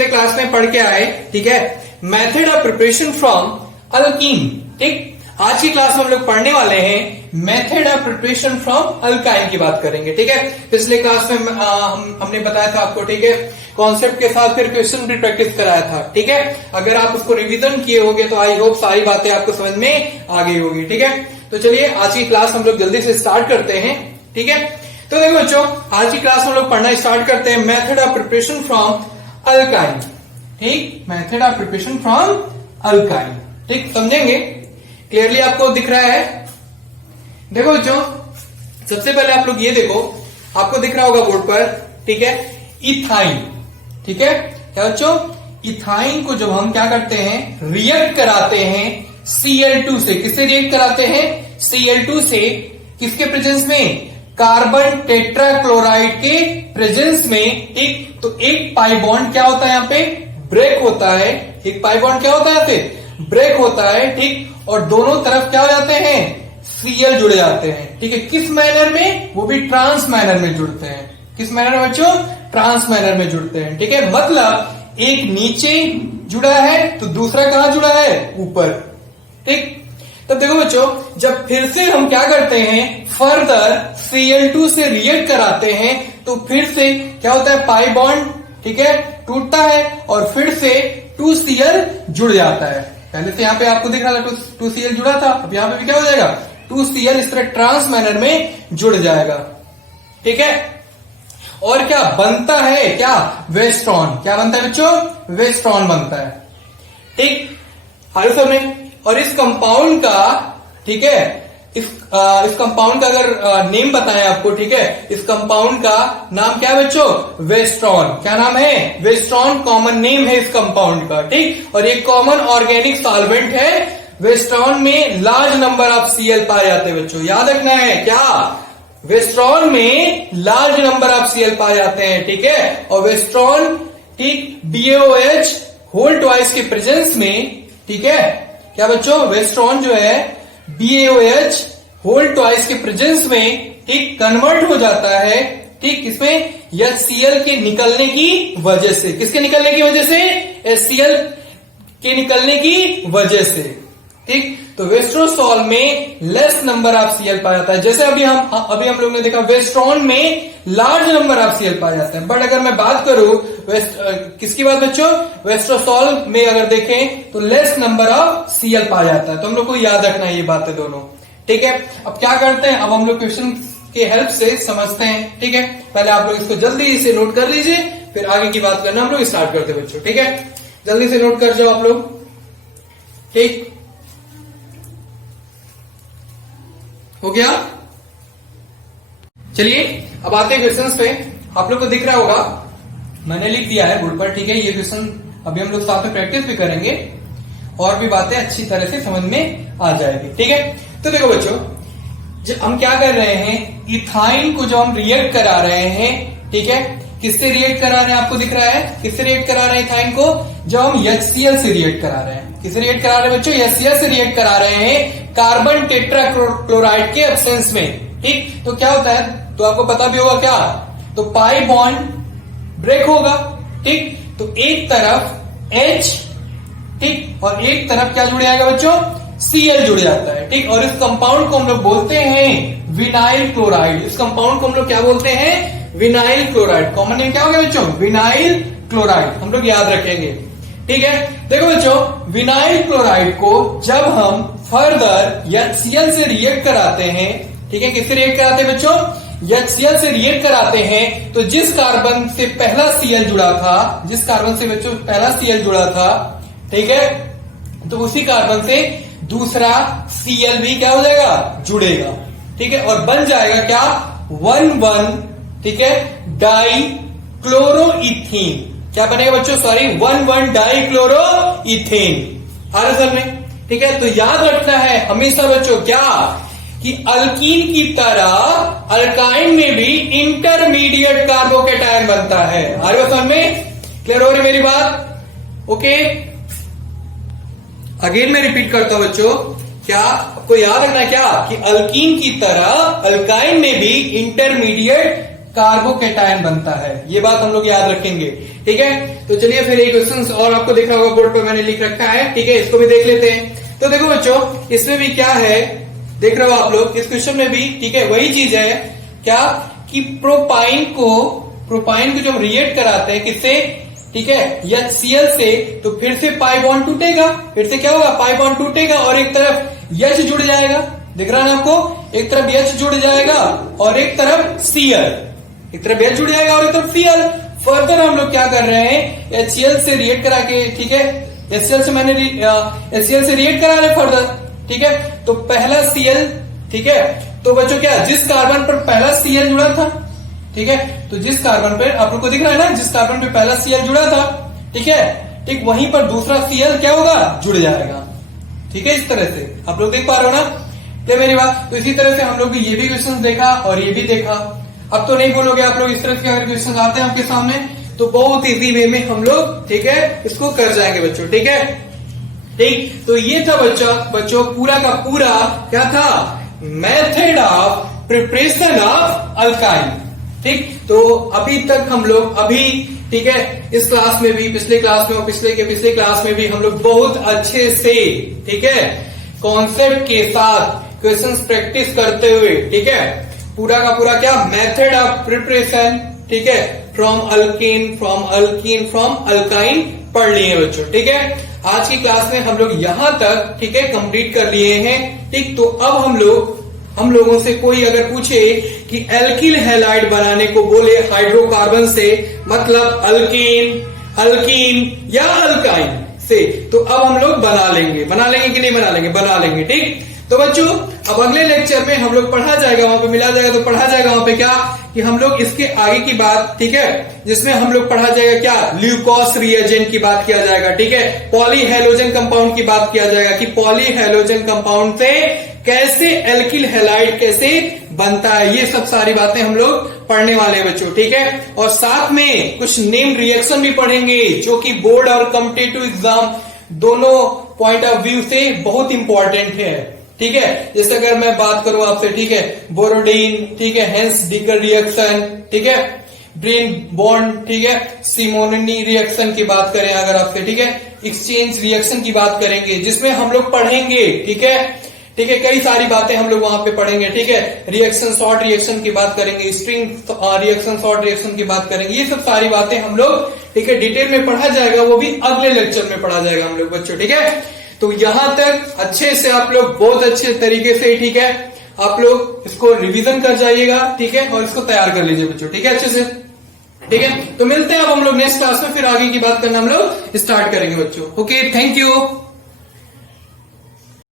पिछले क्लास में पढ़ के आए, ठीक है, method of preparation from alkyne. ठीक, आज की क्लास में हम लोग पढ़ने वाले हैं method of preparation from alkyne की बात करेंगे। ठीक है, पिछले क्लास में हमने बताया था आपको, ठीक है, कॉन्सेप्ट के साथ फिर क्वेश्चन भी प्रैक्टिस कराया था। ठीक है, अगर आप उसको रिवीजन किए होंगे तो आई होप सारी बातें आपको समझ में आ गई होगी। ठीक है, तो चलिए आज की क्लास हम लोग जल्दी से स्टार्ट करते हैं। ठीक है, तो देखो बच्चों, आज की क्लास हम लोग पढ़ना स्टार्ट करते हैं method of preparation from alkyne. ठीक, method of preparation from alkyne. ठीक, समझेंगे? क्लियरली आपको दिख रहा है? देखो बच्चों, सबसे पहले आप लोग ये देखो, आपको दिख रहा होगा बोर्ड पर, ठीक है, इथाइन। ठीक है, क्या बच्चों, इथाइन को जब हम क्या करते हैं, रिएक्ट कराते हैं Cl2 से। किससे रिएक्ट कराते हैं? Cl2 से। किसके प्रेजेंस में? कार्बन टेट्राक्लोराइड के प्रेजेंस में। ठीक, तो एक पाई बॉन्ड क्या होता है यहाँ पे, ब्रेक होता है। एक पाई बॉन्ड क्या होता है यहाँ पे, ब्रेक होता है। ठीक, और दोनों तरफ क्या हो जाते हैं, Cl जुड़ जाते हैं। ठीक है, किस मैनर में? वो भी ट्रांस मैनर में जुड़ते हैं। किस मैनर में बच्चों? ट्रांस मैनर में जुड़ते हैं। ठीक है, मतलब एक नीचे जुड़ा है तो दूसरा कहां जुड़ा है, ऊपर। ठीक, तब देखो बच्चों, जब फिर से हम क्या करते हैं, फर्दर Cl2 से रिएक्ट कराते हैं तो फिर से क्या होता है, पाई बॉन्ड, ठीक है, टूटता है और फिर से 2Cl जुड़ जाता है। पहले से यहाँ पे आपको दिख रहा था 2Cl जुड़ा था, अब यहाँ पे भी क्या हो जाएगा, 2Cl इस तरह ट्रांस मैनर में जुड़ जाएगा। ठीक है, और क्या बनता है, क्या, वेस्ट्रॉन। क्या बनता है बच्चों, वेस्ट्रॉन बनता है। ठीक, आगे सबने, और इस कंपाउंड का, ठीक है, इस कंपाउंड का अगर नेम बताएं आपको, ठीक है, इस कंपाउंड का नाम क्या है बच्चों, वेस्ट्रॉन। क्या नाम है, वेस्ट्रॉन कॉमन नेम है इस कंपाउंड का। ठीक, और ये कॉमन ऑर्गेनिक सॉल्वेंट है। वेस्ट्रॉन में लार्ज नंबर ऑफ Cl पाए जाते हैं बच्चों, याद रखना है। क्या, वेस्ट्रॉन में लार्ज नंबर ऑफ Cl पाए जाते हैं। ठीक है, और वेस्ट्रॉन, ठीक, BaOH होल ट्वाइस के प्रेजेंस में, ठीक है, क्या बच्चों, वेस्ट्रॉन जो है BaOH होल ट्वाइस के प्रेजेंस में, ठीक, कन्वर्ट हो जाता है। ठीक, किसमें, HCl के निकलने की वजह से। किसके निकलने की वजह से, HCl के निकलने की वजह से। ठीक, तो वेस्ट्रोसॉल में लेस नंबर ऑफ Cl पाया जाता है। जैसे अभी हम लोग ने देखा, वेस्ट्रॉन में लार्ज नंबर ऑफ Cl पाए जाते हैं। बट अगर मैं बात करूं किसकी बात बच्चों, वेस्ट्रोसॉल में अगर देखें तो लेस नंबर ऑफ Cl पाया जाता है। तो हम लोग को याद रखना है ये बातें दोनों। ठीक है, अब क्या करते हैं, अब हम लोग क्वेश्चन के हेल्प से समझते हैं। ठीक है, पहले आप लोग इसको जल्दी से नोट कर लीजिए, फिर आगे की बात करना हम लोग स्टार्ट करते हैं बच्चों। ठीक है, जल्दी से नोट कर जाओ आप लोग। ठीक, हो गया? चलिए अब आते हैं क्वेश्चंस पे। आप लोग को दिख रहा होगा, मैंने लिख दिया है बोर्ड पर। ठीक है, ये क्वेश्चन अभी हम लोग साथ में प्रैक्टिस भी करेंगे और भी बातें अच्छी तरह से समझ में आ जाएगी। ठीक है, तो देखो बच्चों, जब हम क्या कर रहे हैं, इथाइन को जो हम रिएक्ट करा रहे हैं, ठीक है, किससे रिएक्ट करा रहे हैं, आपको दिख रहा है, किससे रिएक्ट करा रहे हैं इथाइन को, जब हम HCl से रिएक्ट करा रहे हैं। किससे रिएक्ट करा रहे हैं बच्चों, HCl से रिएक्ट करा रहे हैं कार्बन टेट्राक्लोराइड के एब्सेंस में। ठीक, तो क्या होता है, तो आपको पता भी होगा क्या, तो पाई बॉन्ड ब्रेक होगा। ठीक, तो एक तरफ H, ठीक, और एक तरफ क्या जुड़ जाएगा बच्चों, Cl जुड़ जाता है। ठीक, और इस कंपाउंड को हम लोग बोलते हैं विनाइल क्लोराइड। इस कंपाउंड को हम लोग क्या बोलते हैं, विनाइल क्लोराइड। कॉमन नेम क्या होगा बच्चों, विनाइल क्लोराइड। हम लोग याद रखेंगे। ठीक है, देखो बच्चों, विनाइल क्लोराइड को जब हम फर्दर HCl से रिएक्ट कराते हैं, ठीक है, किससे रिएक्ट कराते हैं बच्चों, HCl से रिएक्ट कराते हैं, तो जिस कार्बन से पहला Cl जुड़ा था, जिस कार्बन से बच्चों पहला Cl जुड़ा था, ठीक है, तो उसी कार्बन से दूसरा Cl भी क्या हो जाएगा, जुड़ेगा। ठीक है, और बन जाएगा क्या, 1,1, ठीक है, डाई क्लोरोइथीन। क्या बनेगा बच्चों, सॉरी, 1,1 डाई क्लोरोइथेन। आ रहा सर में? ठीक है, तो याद रखना है हमेशा बच्चों क्या, कि अल्कीन की तरह अल्काइन में भी इंटरमीडिएट कार्बोकेटायन बनता है। आ रहे हो समझ में? क्लियर हो रही मेरी बात? ओके, अगेन मैं रिपीट करता हूं बच्चों, क्या आपको याद रखना है क्या, कि अल्कीन की तरह अल्काइन में भी इंटरमीडिएट कार्बोकेटायन बनता है। ये बात हम लोग याद रखेंगे, ठीक है। तो चलिए फिर एक क्वेश्चन और आपको दिख रहा होगा बोर्ड पर, मैंने लिख रखा है, ठीक है, इसको भी देख लेते हैं। तो देखो बच्चों, इसमें भी क्या है, देख रहे हो आप लोग, इस क्वेश्चन में भी, ठीक है, वही चीज है क्या कि प्रोपाइन को जब रिएक्ट कराते हैं किससे, ठीक है, HCl से, तो फिर से पाई बॉन्ड टूटेगा, फिर से क्या होगा, पाई बॉन्ड टूटेगा और एक तरफ H जुड़ जाएगा, दिख रहा है ना आपको, एक तरफ H जुड़ जाएगा और एक तरफ Cl, एक तरफ H जुड़ जाएगा और एक तरफ Cl। फर्दर हम लोग क्या कर रहे हैं, HCl से रिएक्ट करा के, ठीक है, HCl से रिएक्ट करा रहे फर्दर, ठीक है। तो पहला Cl, ठीक है, तो बच्चों क्या, जिस कार्बन पर पहला Cl जुड़ा था, ठीक है, तो जिस कार्बन पे आप लोग को दिख रहा है ना, जिस कार्बन पे पहला Cl जुड़ा था, ठीक है, ठीक वहीं पर दूसरा Cl क्या होगा, जुड़ जाएगा, ठीक है। इस तरह से आप लोग देख पा रहे हो ना, क्या मेरी बात। तो इसी तरह से हम लोग ये भी क्वेश्चन देखा और ये भी देखा। अब तो नहीं बोलोगे आप लोग, इस तरह के अगर क्वेश्चन आते हैं आपके सामने तो बहुत इजी वे में हम लोग, ठीक है, इसको कर जाएंगे बच्चों, ठीक है, ठीक। तो ये था बच्चों पूरा का पूरा क्या था, method of preparation of alkyne, ठीक। तो अभी तक हम लोग ठीक है, इस क्लास में भी, पिछले क्लास में और पिछले क्लास में भी हम लोग बहुत अच्छे से, ठीक है, कॉन्सेप्ट के साथ क्वेश्चंस प्रैक्टिस करते हुए, ठीक है, पूरा का पूरा क्या, मेथड ऑफ प्रिपरेशन, ठीक है, फ्रॉम अल्काइन पढ़ लिए बच्चों, ठीक है। आज की क्लास में हम लोग यहां तक, ठीक है, कंप्लीट कर लिए हैं, ठीक। तो अब हम लोगों से कोई अगर पूछे कि एल्किल हैलाइड बनाने को बोले हाइड्रोकार्बन से, मतलब अल्कीन या अल्काइन से, तो अब हम लोग बना लेंगे कि नहीं बना लेंगे, ठीक। तो बच्चों अब अगले लेक्चर में हम लोग पढ़ा जाएगा, वहां पे मिला जाएगा, तो पढ़ा जाएगा वहां पे क्या कि हम लोग इसके आगे की बात, ठीक है, जिसमें हम लोग पढ़ा जाएगा क्या, ल्यूकोस रिएजेंट की बात किया जाएगा, ठीक है, पॉलीहेलोजन कंपाउंड की बात किया जाएगा कि पॉलीहेलोजन कंपाउंड से कैसे एल्किल हैलाइड कैसे बनता है, ये सब सारी बातें हम लोग पढ़ने वाले हैं बच्चों, ठीक है। और साथ में कुछ नेम रिएक्शन भी पढ़ेंगे जो कि बोर्ड और कॉम्पिटिटिव एग्जाम दोनों पॉइंट ऑफ व्यू से बहुत इंपॉर्टेंट है, ठीक है। जैसे अगर मैं बात करूं आपसे, ठीक है, बोरोडीन, ठीक है, हेंस डिकर रिएक्शन, ठीक है, ब्रेन बॉन्ड, ठीक है, सिमोनी रिएक्शन की बात करें अगर आपसे, ठीक है, एक्सचेंज रिएक्शन की बात करेंगे, जिसमें हम लोग पढ़ेंगे, ठीक है, कई सारी बातें हम लोग वहां पे पढ़ेंगे, ठीक है, रिएक्शन शॉर्ट रिएक्शन की बात करेंगे, स्ट्रिंग रिएक्शन शॉर्ट रिएक्शन की बात करेंगे, ये सब सारी बातें हम लोग, ठीक है, डिटेल में पढ़ा जाएगा, वो भी अगले लेक्चर में पढ़ा जाएगा हम लोग बच्चों, ठीक है। तो यहां तक अच्छे से आप लोग बहुत अच्छे तरीके से, ठीक है, आप लोग इसको रिवीजन कर जाइएगा, ठीक है, और इसको तैयार कर लीजिए बच्चों, ठीक है, अच्छे से, ठीक है। तो मिलते हैं अब हम लोग नेक्स्ट क्लास में, फिर आगे की बात करना हम लोग स्टार्ट करेंगे बच्चों। Okay, thank you.